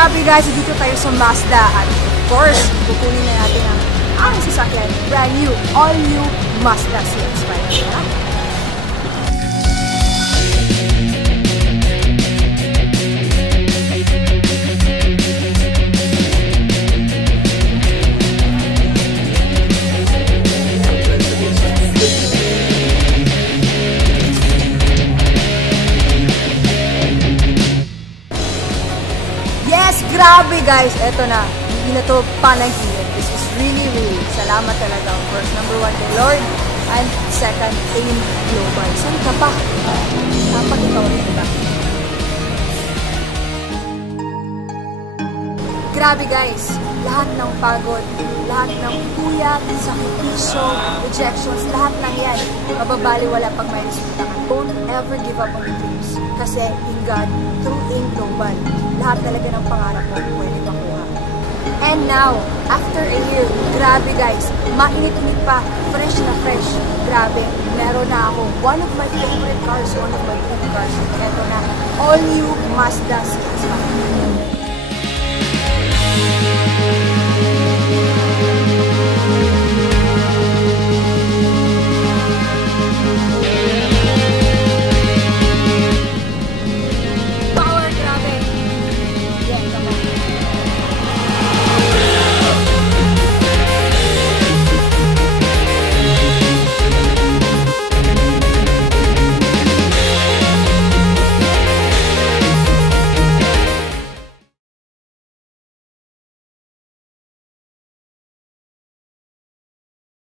Grabe guys, dito tayo sa Mazda at of course, kukunin na natin ang sasakyan. Brand new, all new Mazda CX-5. Yes, grabe guys! Eto na, hindi na to panaginip. This is really, salamat talaga. Of course, number one kay Lord, and second, AIM Global. Saan ka pa? Dapat ikaw rin ba? Grabe guys, lahat ng pagod, lahat ng puyat, sakripisyo, rejections, lahat ng yan, mababaliwala pag may resulta ka. Don't ever give up on your dreams. Kasi in God, through AIM Global, lahat talaga ng pangarap mo pwede makuha. And now, after a year, grabe guys, mainit-init pa, fresh na fresh. Grabe, meron na ako. One of my favorite cars, one of my dream cars. Ito na, all new Mazda CX-5.